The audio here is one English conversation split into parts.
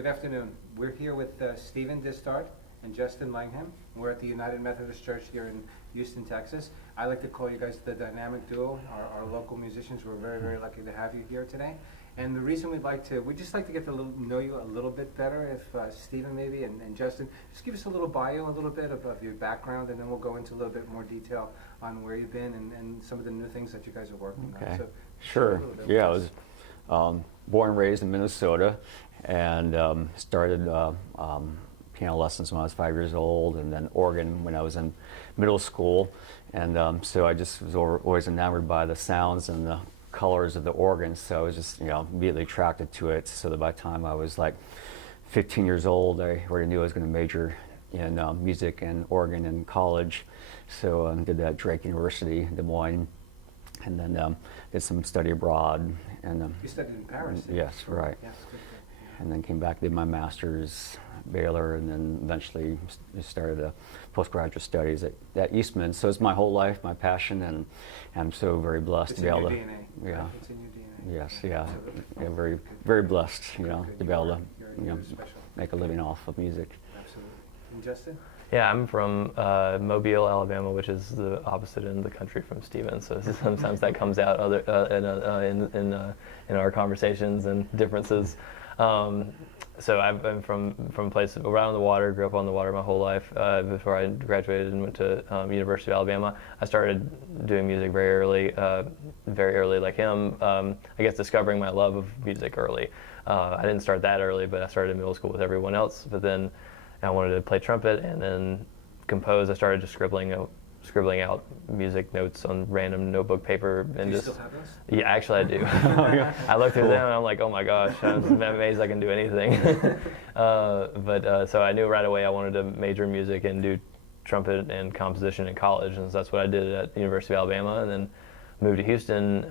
Good afternoon. We're here with Stephen Distad and Justin Langham. We're at the United Methodist Church here in Houston, Texas. I like to call you guys the dynamic duo, our local musicians. We're very, very lucky to have you here today. And the reason we'd just like to get to know you a little bit better. If Stephen maybe and Justin, just give us a little bio, a little bit of your background, and then we'll go into a little bit more detail on where you've been and some of the new things that you guys are working on. So, sure. Yeah, I was born and raised in Minnesota, and started piano lessons when I was 5 years old, and then organ when I was in middle school. And so I just was always enamored by the sounds and the colors of the organ, so I was just immediately attracted to it, so that by the time I was like 15 years old, I already knew I was going to major in music and organ in college. So did that at Drake University in Des Moines, and then did some study abroad. And you studied in Paris? Yes, right. Yes, good. And then came back, did my master's at Baylor, and then eventually started postgraduate studies at Eastman. So it's my whole life, my passion, and I'm so very blessed to be able to. DNA. Yeah. It's in your DNA. Yes, yeah. Yeah, very, very blessed, to be able to, make a living off of music. Absolutely. And Justin? Yeah, I'm from Mobile, Alabama, which is the opposite end of the country from Stephen. So sometimes that comes out in our conversations and differences. So I've been from a place around the water, grew up on the water my whole life. Before I graduated and went to University of Alabama, I started doing music very early like him. I guess discovering my love of music early. I didn't start that early, but I started in middle school with everyone else. But then I wanted to play trumpet and then compose. I started just scribbling out music notes on random notebook paper. And do you still have those? Yeah, actually I do. I looked through them and I'm like, oh my gosh, I'm amazed I can do anything. So I knew right away I wanted to major in music and do trumpet and composition in college, and so that's what I did at the University of Alabama, and then moved to Houston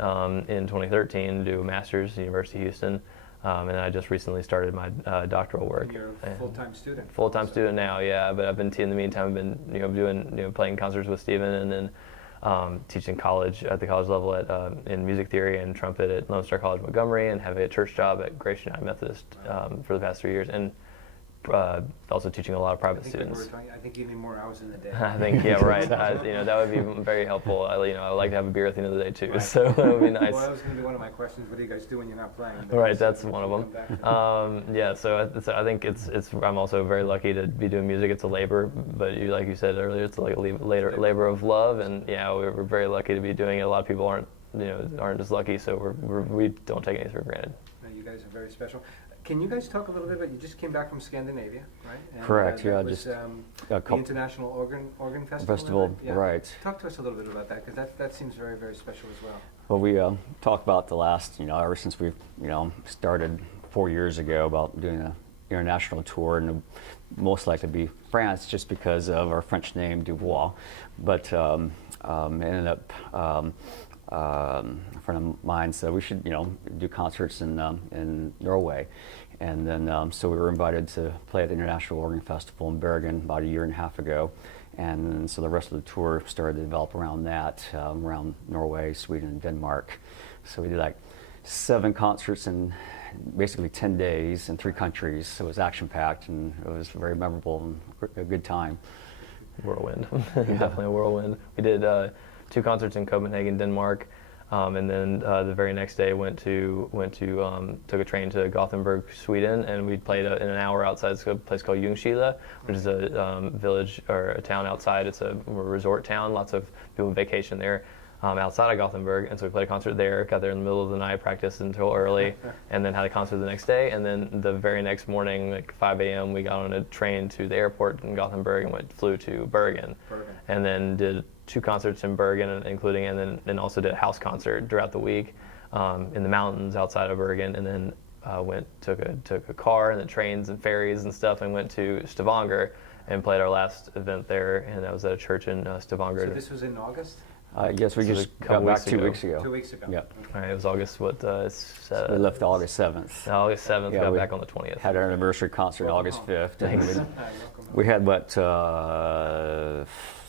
in 2013 to do a master's at the University of Houston. And I just recently started my doctoral work. And you're a full-time student. Full-time student now, yeah. But I've been in the meantime, I've been doing playing concerts with Stephen, and then teaching college at the college level in music theory and trumpet at Lone Star College Montgomery, and have a church job at Grace United Methodist for the past 3 years, and also teaching a lot of private students. I think you need more hours in the day. I think, yeah, right. That would be very helpful. I would like to have a beer at the end of the day too, right. So that would be nice. Well, that was going to be one of my questions. What do you guys do when you're not playing? Right, that's one of them. Yeah, so I think I'm also very lucky to be doing music. It's a labor, but like you said earlier, it's like a labor of love, and yeah, we're very lucky to be doing it. A lot of people aren't as lucky, so we don't take anything for granted. No, you guys are very special. Can you guys talk a little bit about, you just came back from Scandinavia, right? And, correct, yeah. Was, the International Organ Festival? Yeah. Right. Talk to us a little bit about that, because that seems very, very special as well. Well, we talked about the last, ever since we've, started 4 years ago, about doing an international tour, and most likely to be France, just because of our French name, Deux Voix. But ended up, a friend of mine said we should, do concerts in Norway, and then so we were invited to play at the International Organ Festival in Bergen about 1.5 years ago, and so the rest of the tour started to develop around that, around Norway, Sweden, and Denmark. So we did like 7 concerts in basically 10 days in 3 countries. So it was action-packed, and it was very memorable and a good time. Whirlwind, definitely a whirlwind. We did 2 concerts in Copenhagen, Denmark, and then the very next day took a train to Gothenburg, Sweden, and we played in an hour outside a place called Ljungskile, which is a village or a town outside. It's a resort town. Lots of people vacation there. Outside of Gothenburg, and so we played a concert there, got there in the middle of the night, practiced until early, and then had a concert the next day, and then the very next morning, like 5 a.m., we got on a train to the airport in Gothenburg and flew to Bergen, and then did 2 concerts in Bergen, and then also did a house concert throughout the week in the mountains outside of Bergen, and then took a car and then trains and ferries and stuff, and went to Stavanger and played our last event there, and that was at a church in Stavanger. So this was in August? Yes, we just got back 2 weeks ago. 2 weeks ago. Yep. All right, it was August, we left August 7th. August 7th, got back on the 20th. Had our anniversary concert August 5th. And we had,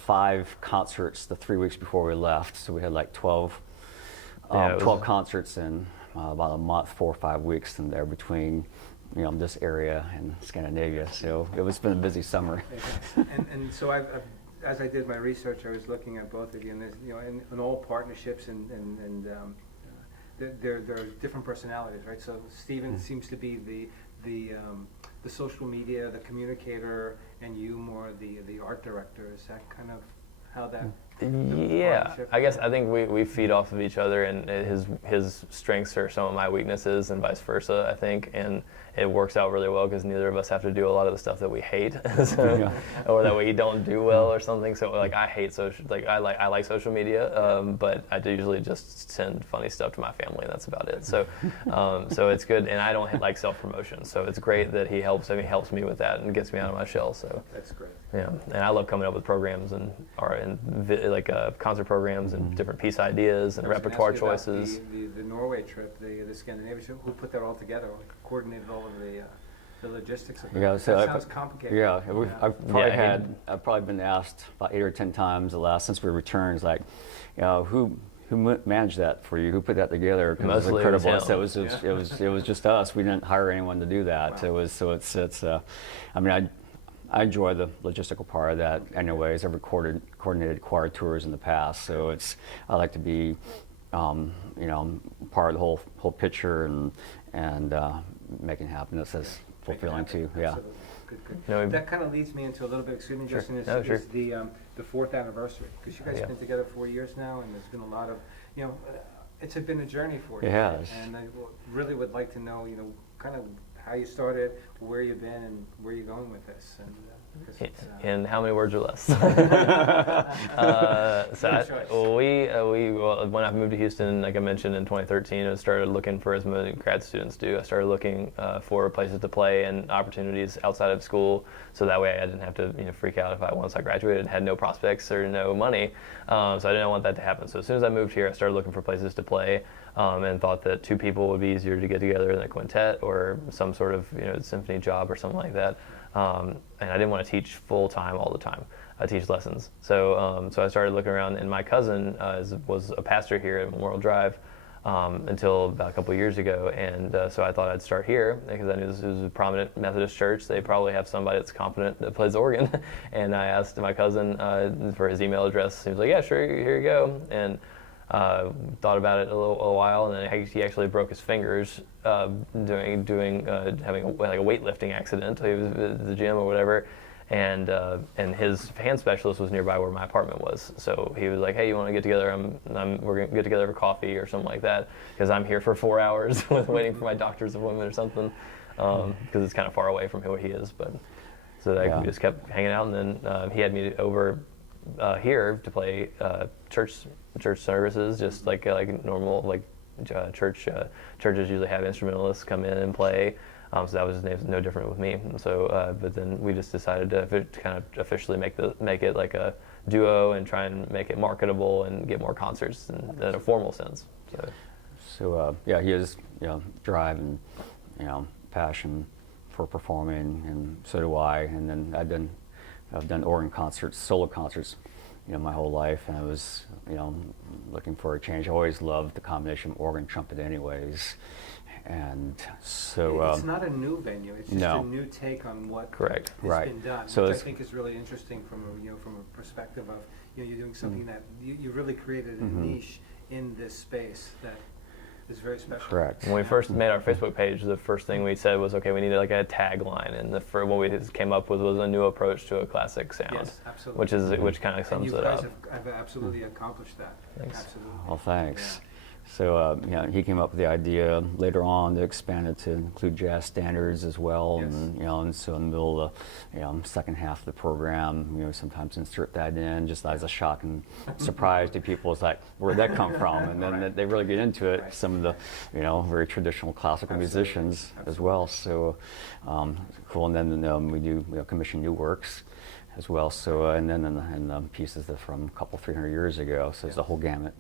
5 concerts the 3 weeks before we left. So we had like 12 concerts in about a month, 4 or 5 weeks in there between this area in Scandinavia. So it's been a busy summer. And so as I did my research, I was looking at both of you, and there's, in all partnerships and there are different personalities, right? So Stephen seems to be the social media, the communicator, and you more the art director. Is that kind of how that? Yeah, I guess I think we feed off of each other, and his strengths are some of my weaknesses, and vice versa. I think, and it works out really well because neither of us have to do a lot of the stuff that we hate, or that we don't do well or something. So like I hate social, I like social media, but I do usually just send funny stuff to my family, and that's about it. So so it's good, and I don't like self promotion, so it's great that he helps me with that and gets me out of my shell. So that's great. Yeah, and I love coming up with programs and concert programs and different piece ideas and repertoire choices. The Norway trip, the Scandinavia trip, who put that all together? Coordinated all of the logistics of it. Yeah, so that sounds complicated. Yeah, I've probably been asked about 8 or 10 times since we returned. It's like, who managed that for you? Who put that together? It was incredible. So it was just us. We didn't hire anyone to do that. Wow. I enjoy the logistical part of that. Anyways, I've coordinated choir tours in the past, so I like to be, part of the whole picture and making it happen. That's fulfilling too. Yeah. Good. That kind of leads me into a little bit. Excuse me, Justin. Is the 4th anniversary, because you guys have been together 4 years now, and there's been a lot of it's been a journey for you. It has. And I really would like to know kind of how you started, where you've been, and where you're going with this. And how many words or less? When I moved to Houston, like I mentioned, in 2013, I started looking for, as many grad students do, I started looking for places to play and opportunities outside of school, so that way I didn't have to freak out if once I graduated had no prospects or no money. So I didn't want that to happen. So as soon as I moved here, I started looking for places to play. And thought that 2 people would be easier to get together than a quintet or some sort of symphony job or something like that. And I didn't want to teach full time all the time. I teach lessons. So I started looking around, and my cousin was a pastor here at Memorial Drive until about a couple of years ago, and so I thought I'd start here because I knew this was a prominent Methodist church. They probably have somebody that's competent that plays organ. And I asked my cousin for his email address. He was like, "Yeah, sure, here you go." And thought about it a while, and then he actually broke his fingers having a weightlifting accident. He was at the gym or whatever, and his hand specialist was nearby where my apartment was. So he was like, "Hey, you want to get together? We're gonna get together for coffee or something like that, because I'm here for 4 hours waiting for my doctor's appointment or something, because it's kind of far away from where he is." But so we just kept hanging out, and then he had me over here to play church services, just like normal churches usually have instrumentalists come in and play. So that was no different with me. And so, but then we just decided to kind of officially make it like a duo and try and make it marketable and get more concerts in a formal sense. So he has drive and passion for performing, and so do I. And then I've done organ concerts, solo concerts, my whole life, and I was, looking for a change. I always loved the combination of organ trumpet anyways, and so... it's not a new venue, it's just a new take on what has been done, so which I think is really interesting from a perspective of, you're doing something that you really created a niche in this space that is very special. Correct. When we first made our Facebook page, the first thing we said was, okay, we needed like a tagline, and what we came up with was a new approach to a classic sound. Yes, absolutely. Which kind of sums it up. And you guys have absolutely accomplished that. Thanks. Absolutely. Well, thanks. So he came up with the idea later on to expand it to include jazz standards as well, and so in the middle of the second half of the program, sometimes insert that in just as a shock and surprise to people. It's like, where'd that come from? And then they really get into it. Some of the very traditional classical musicians as well. So cool. And then we commission new works as well. So and then and the pieces that are from a couple 300 years ago. So it's a whole gamut.